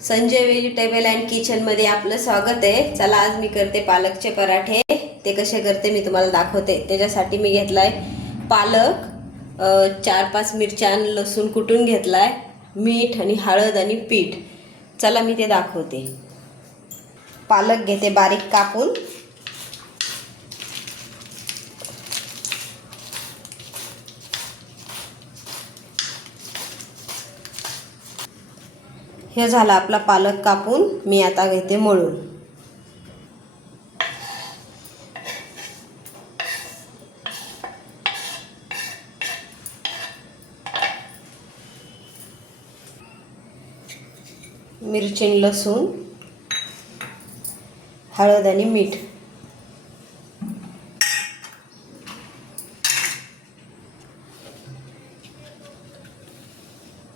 Sanjay vegetable and किचनमध्ये आपलं स्वागत आहे। चला आज मी करते पालकचे पराठे। ते कसे करते मी तुम्हाला दाखवते। त्याच्यासाठी मी घेतलाय पालक, 4-5 मिरच्या, लसूण कुटून घेतलाय, मीठ आणि हळद आणि पीठ। चला मी ते दाखवते। पालक घेते बारीक कापून। हे झाला आपला पालक कापून। मी आता घेते मळून। मिरची, लसूण, हळद आणि मीठ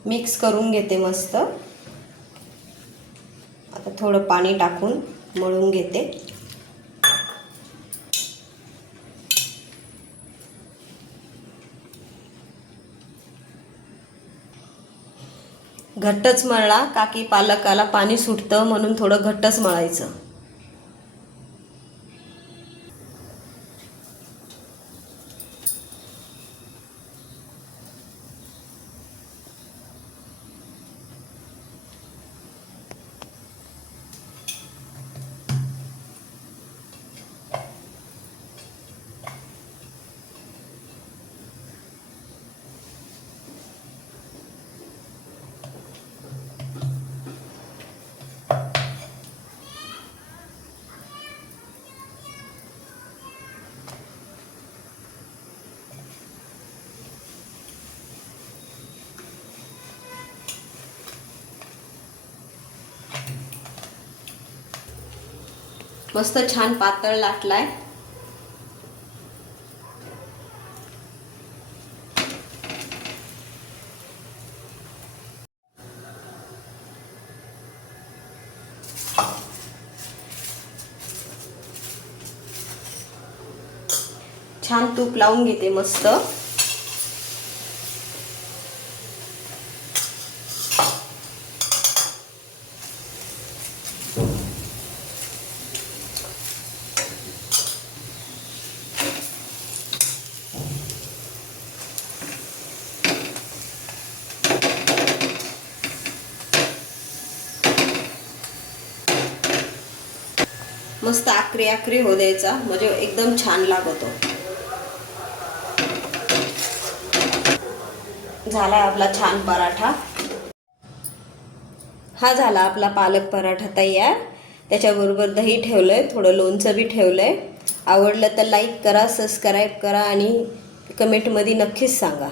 मिक्स करून घेते मस्त। आता थोडं पाणी टाकून मळून घेते। घट्टच मळला का की पालकाला पाणी सुटतं, म्हणून थोडं घट्टच मळायचं। मस्त छान पातळ लाटलाय। छान तूप लावून घेते मस्त। मस्त आकरी आकरी हो द्यायचा, म्हणजे एकदम छान लागतो। झाला आपला छान पराठा। हा झाला आपला पालक पराठा तयार। त्याच्याबरोबर दही ठेवलंय, थोडं लोणचं बी ठेवलंय। आवडलं तर लाईक करा, सबस्क्राईब करा आणि कमेंटमध्ये नक्कीच सांगा।